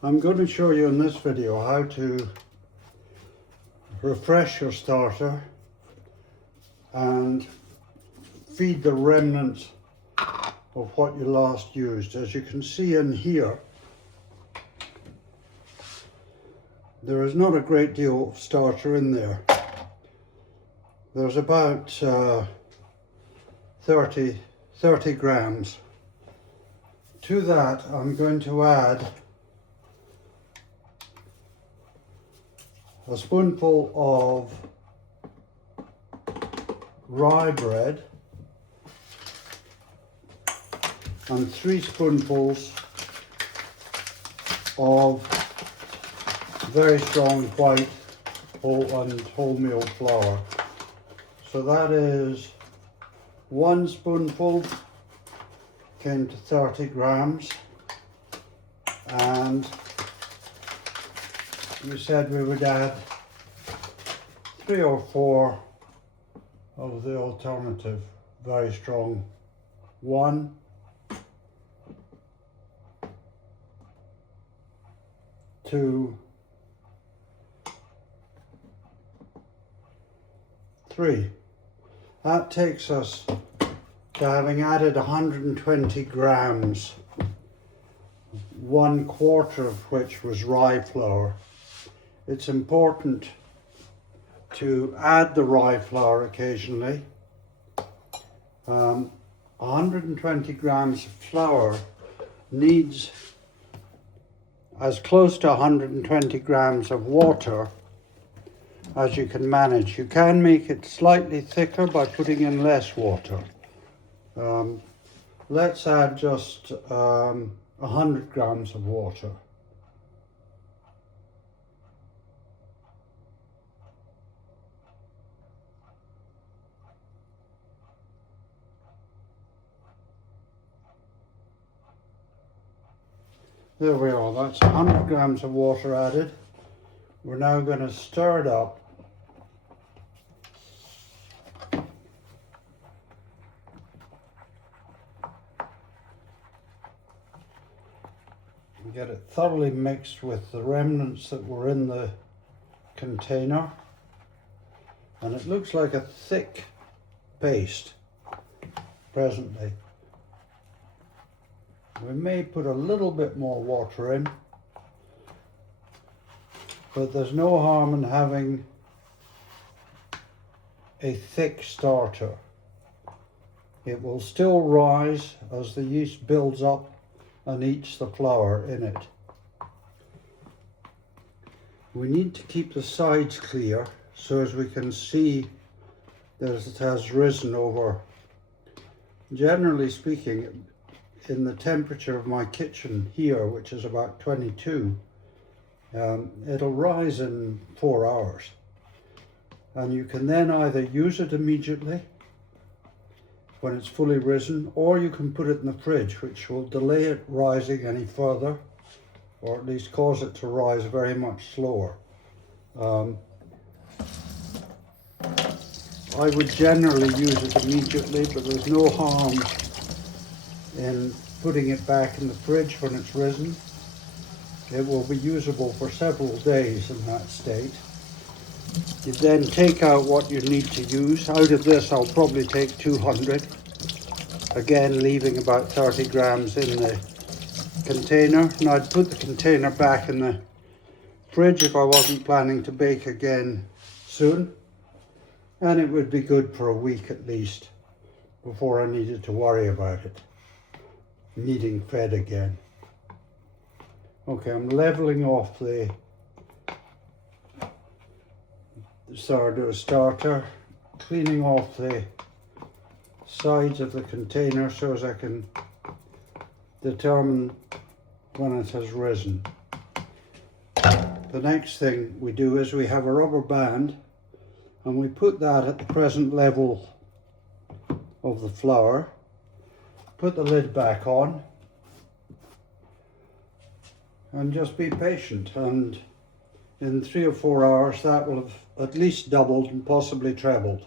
I'm going to show you in this video how to refresh your starter and feed the remnants of what you last used. As you can see in here, there is not a great deal of starter in there. There's about 30 grams. To that I'm going to add a spoonful of rye bread and 3 spoonfuls of very strong white wholemeal flour. So that is 1 spoonful came to 30 grams, and we said we would add 3 or 4 of the alternative very strong 1, 2, 3. That takes us to having added 120 grams, 1/4 of which was rye flour. It's important to add the rye flour occasionally. 120 grams of flour needs as close to 120 grams of water as you can manage. You can make it slightly thicker by putting in less water. Let's add just 100 grams of water. There we are, that's 100 grams of water added. We're now going to stir it up. Get it thoroughly mixed with the remnants that were in the container, and it looks like a thick paste presently. We may put a little bit more water in, but there's no harm in having a thick starter. It will still rise as the yeast builds up and eats the flour in it. We need to keep the sides clear so as we can see that it has risen over. Generally speaking, in the temperature of my kitchen here, which is about 22, it'll rise in 4 hours. And you can then either use it immediately when it's fully risen, or you can put it in the fridge, which will delay it rising any further, or at least cause it to rise very much slower. I would generally use it immediately, but there's no harm in putting it back in the fridge when it's risen. It will be usable for several days in that state. You then take out what you need to use. Out of this I'll probably take 200, again leaving about 30 grams in the container. Now I'd put the container back in the fridge if I wasn't planning to bake again soon, and it would be good for a week at least before I needed to worry about it needing fed again. Okay, I'm leveling off the sourdough starter, cleaning off the sides of the container so as I can determine when it has risen. The next thing we do is we have a rubber band, and we put that at the present level of the flour, put the lid back on, and just be patient, and in 3 or 4 hours that will have at least doubled and possibly trebled.